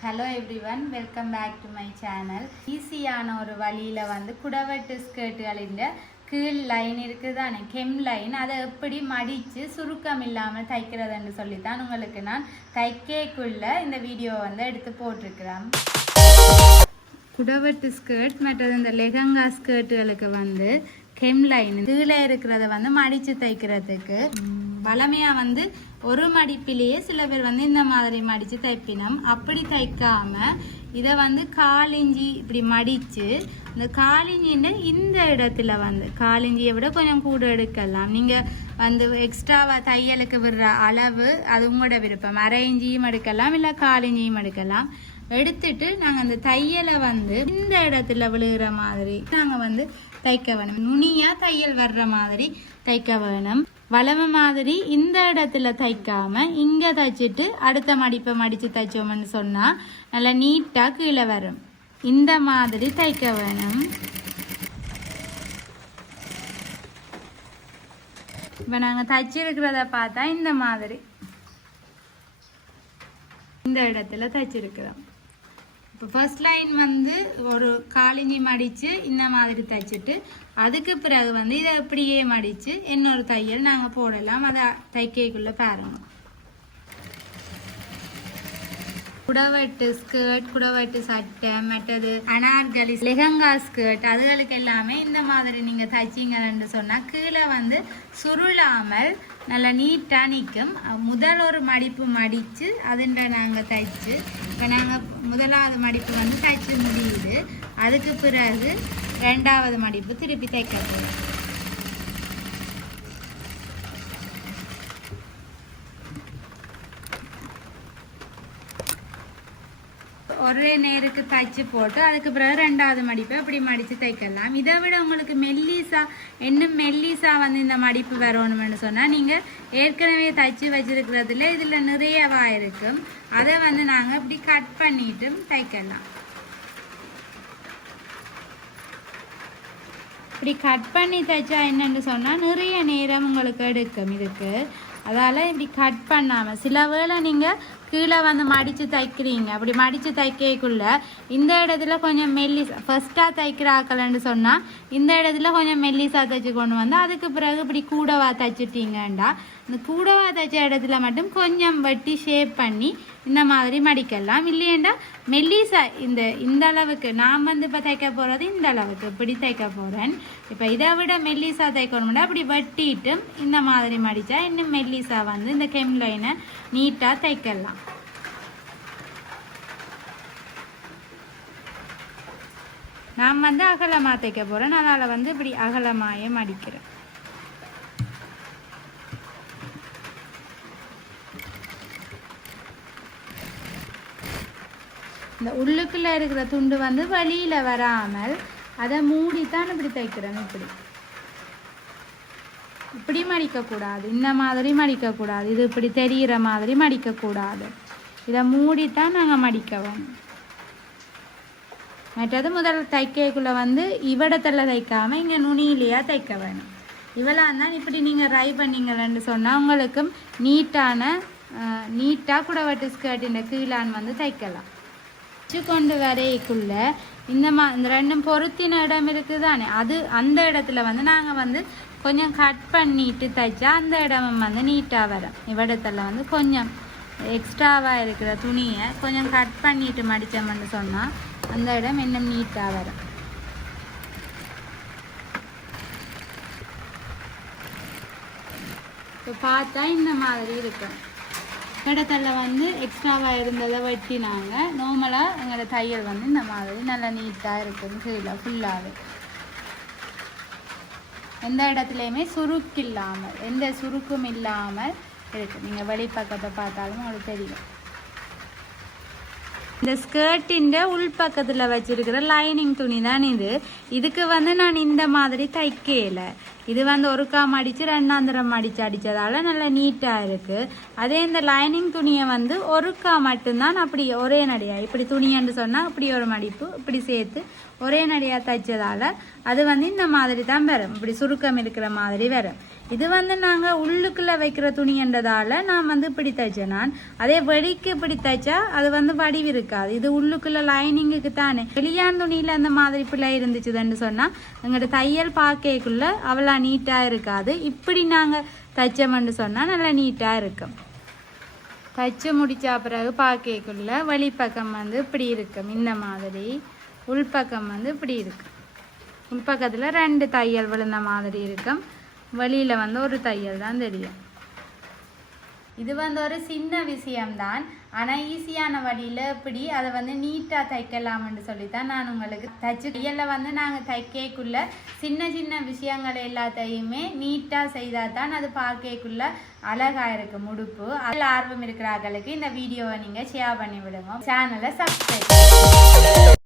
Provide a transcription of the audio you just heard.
Hello everyone welcome back to my channel ஈஸியான ஒரு வழியில் வந்து குடவட்டு ஸ்கர்ட்டுகளின் கீழ் லைன் இருக்குது தானே கெம் லைன் அதை எப்படி மடித்து சுருக்கம் இல்லாமல் தைக்கிறதுன்னு சொல்லித்தான் உங்களுக்கு நான் தைக்கக்குள்ள இந்த வீடியோவை வந்து எடுத்து போட்டிருக்கிறேன். குடவட்டு ஸ்கர்ட் மற்றது இந்த லெஹங்கா ஸ்கர்ட்டுகளுக்கு வந்து கெம் லைன் கீழே இருக்கிறத வந்து மடித்து தைக்கிறதுக்கு வளமையாக வந்து ஒரு மடிப்பிலேயே சில பேர் வந்து இந்த மாதிரி மடித்து தைப்பினோம். அப்படி தைக்காம இதை வந்து காலிஞ்சி இப்படி மடித்து இந்த காலிஞ்சின்னு இந்த இடத்துல வந்து காலிஞ்சியை விட கொஞ்சம் கூட எடுக்கலாம். நீங்கள் வந்து எக்ஸ்ட்ராவாக தையலுக்கு விடுற அளவு அது உங்களோட விருப்பம். அரை இஞ்சியும் எடுக்கலாம் இல்லை காலிஞ்சியும் எடுக்கலாம். எடுத்துட்டு நாங்கள் அந்த தையலை வந்து இந்த இடத்துல விழுகிற மாதிரி நாங்கள் வந்து தைக்க வேணும். நுனியாக தையல் வர்ற மாதிரி தைக்க வேணும். வளம மாதிரி இந்த இடத்துல தைக்காம இங்கே தைச்சிட்டு அடுத்த மடிப்பை மடித்து தைச்சோம்னு சொன்னால் நல்லா நீட்டாக கீழே வரும். இந்த மாதிரி தைக்க வேணும். இப்போ நாங்கள் தைச்சிருக்கிறத பார்த்தா இந்த மாதிரி. இந்த இடத்துல தைச்சிருக்கிறோம். இப்போ ஃபர்ஸ்ட் லைன் வந்து ஒரு காலிஞ்சி மடித்து இந்த மாதிரி தைச்சிட்டு அதுக்கு பிறகு வந்து இதை அப்படியே மடித்து இன்னொரு தையல் நாங்கள் போடலாம். அதை தைக்கைக்குள்ளே பாருங்கள் குடவெட்டு ஸ்கர்ட் குடவெட்டு சட்டை மற்றது அனார்கலி லெஹங்கா ஸ்கர்ட் அதுகளுக்கு எல்லாமே இந்த மாதிரி நீங்கள் தைச்சிங்கன்னு சொன்னால் கீழே வந்து சுருளாமல் நல்லா நீட்டாக நிற்கும் முதல் ஒரு மடிப்பு மடித்து அதுன்ற நாங்கள் தைச்சு இப்போ நாங்கள் முதலாவது மடிப்பு வந்து தைச்சு முடியுது. அதுக்கு பிறகு ரெண்டாவது மடிப்பு திருப்பி தைக்க போகிறோம் ஒரே நேருக்கு தைச்சு போட்டு அதுக்கு பிறகு ரெண்டாவது மடிப்பை அப்படி மடித்து தைக்கலாம். இதை விட உங்களுக்கு மெல்லிசா இன்னும் மெல்லிசா வந்து இந்த மடிப்பு வரணும்னு சொன்னால் நீங்கள் ஏற்கனவே தைச்சு வச்சிருக்கிறதுல இதில் நிறையவா இருக்கும். அதை வந்து நாங்கள் இப்படி கட் பண்ணிட்டு தைக்கலாம். இப்படி கட் பண்ணி தைச்சா என்னன்னு சொன்னால் நிறைய நேரம் உங்களுக்கு எடுக்கும் இதுக்கு. அதால் இப்படி கட் பண்ணாமல் சில வேளை நீங்கள் கீழே வந்து மடித்து தைக்கிறீங்க. அப்படி மடித்து தைக்கக்குள்ள இந்த இடத்துல கொஞ்சம் மெல்லி ஃபஸ்ட்டாக தைக்கிறாக்கலன்னு சொன்னால் இந்த இடத்துல கொஞ்சம் மெல்லிசாக தைச்சு கொண்டு வந்து அதுக்கு பிறகு இப்படி கூடவா தைச்சிட்டீங்கண்டா இந்த கூடவா தைச்ச இடத்துல மட்டும் கொஞ்சம் வெட்டி ஷேப் பண்ணி இந்த மாதிரி மடிக்கலாம். இல்லையேண்டா மெல்லிசா இந்த இந்த அளவுக்கு. நான் வந்து இப்போ தைக்க போகிறது இந்த அளவுக்கு. இப்படி தைக்க போகிறேன் இப்போ இதை விட மெல்லிசா தைக்கணும்னா அப்படி வெட்டிட்டு இந்த மாதிரி மடித்தா இன்னும் மெல்லிசா வந்து இந்த கெம் லைனை நீட்டாக தைக்கலாம். நான் வந்து அகலமாக தைக்க போகிறேன் அதனால் வந்து இப்படி அகலமாயே மடிக்கிறேன். இந்த உள்ளுக்குள்ளே இருக்கிற துண்டு வந்து வழியில் வராமல் அதை மூடித்தான் இப்படி தைக்கிறேன் இப்படி. இப்படி மடிக்கக்கூடாது. இந்த மாதிரி மடிக்கக்கூடாது. இது இப்படி தெரிகிற மாதிரி மடிக்கக்கூடாது. இதை மூடித்தான் நாங்கள் மடிக்க வேணும் மற்றது முதல் தைக்கக்குள்ளே வந்து இவடத்தில் தைக்காமல் இங்கே நுனியிலேயே தைக்க வேணும். இவளாக தான் இப்படி நீங்கள் ட்ரை பண்ணீங்களேன்னு சொன்னால் உங்களுக்கும் நீட்டான நீட்டாக கூட வட்டு ஸ்கர்ட்டின் கீழான் வந்து தைக்கலாம். வச்சு கொண்டு வரைக்குள்ள இந்த மா இந்த ரெண்டும் பொருத்தின இடம் இருக்குது தானே அது அந்த இடத்துல வந்து நாங்கள் வந்து கொஞ்சம் கட் பண்ணிட்டு தைச்சா அந்த இடம் வந்து நீட்டாக வரும். இவ்விடத்துல வந்து கொஞ்சம் எக்ஸ்ட்ராவாக இருக்கிற துணியை கொஞ்சம் கட் பண்ணிட்டு மடித்தோம்னு சொன்னால் அந்த இடம் இன்னும் நீட்டாக வரும். இப்போ பார்த்தா இந்த மாதிரி இருக்கும். இடத்துல வந்து எக்ஸ்ட்ராவாக இருந்ததை வெட்டினாங்க. நார்மலாக எங்களோட தையல் வந்து இந்த மாதிரி நல்லா நீட்டாக இருக்குன்னு கீழே ஃபுல்லாகவே எந்த இடத்துலையுமே சுருக்கு இல்லாமல் எந்த சுருக்கும் இல்லாமல் இருக்கு. நீங்கள் வெளிப்பக்கத்தை பார்த்தாலும் உங்களுக்கு தெரியும். இந்த ஸ்கர்ட்டின் உள்பக்கத்தில் வச்சிருக்கிற லைனிங் துணி தான் இது. இதுக்கு வந்து நான் இந்த மாதிரி தைக்கல. இது வந்து ஒருக்கா மடித்து ரெண்டாந்திரம் மடித்து அடித்ததால் நல்லா நீட்டாக இருக்குது அதே இந்த லைனிங் துணியை வந்து ஒருக்கா மட்டும்தான் அப்படி ஒரே நடியா இப்படி துணின்னு சொன்னால் இப்படி ஒரு மடிப்பு இப்படி சேர்த்து ஒரே நடியாக தைச்சதால அது வந்து இந்த மாதிரி தான் வரும். இப்படி சுருக்கம் இருக்கிற மாதிரி வரும். இது வந்து நாங்கள் உள்ளுக்குள்ளே வைக்கிற துணின்றதால நான் வந்து இப்படி தைச்சேன் நான். அதே வெளிக்கு இப்படி தைச்சா அது வந்து வடிவு இருக்காது. இது உள்ளுக்குள்ளே லைனிங்குக்கு தானே. வெளியான் துணியில் அந்த மாதிரி பிள்ளை இருந்துச்சுதுன்னு சொன்னால் எங்களோட தையல் பார்க்கக்குள்ள அவ்வளோ நீட்டாக இருக்காது. இப்படி நாங்கள் தைச்சோம்னு சொன்னால் நல்லா நீட்டாக இருக்கும். தைச்சு முடித்த பிறகு பார்க்கக்குள்ள வெளிப்பக்கம் வந்து இப்படி இருக்கும். இந்த மாதிரி உள்பக்கம் வந்து இப்படி இருக்கும். உள்பக்கத்தில் ரெண்டு தையல் விழுந்த மாதிரி இருக்கும். வெளியில் வந்து ஒரு தையல் தான் தெரியும். இது வந்து ஒரு சின்ன விஷயம்தான். ஆனால் ஈஸியான வழியில் எப்படி அதை வந்து நீட்டாக தைக்கலாம்னு சொல்லி தான் நான் உங்களுக்கு தைச்சு தையலில் வந்து நாங்கள் தைக்கக்குள்ள சின்ன சின்ன விஷயங்கள் எல்லாத்தையுமே நீட்டாக செய்தால் தான் அது பார்க்கக்குள்ள அழகாக இருக்கு முடுப்பு. அதில் ஆர்வம் இருக்கிறார்களுக்கு இந்த வீடியோவை நீங்கள் ஷேர் பண்ணி விடுங்க சேனலை சப்ஸ்கிரைப்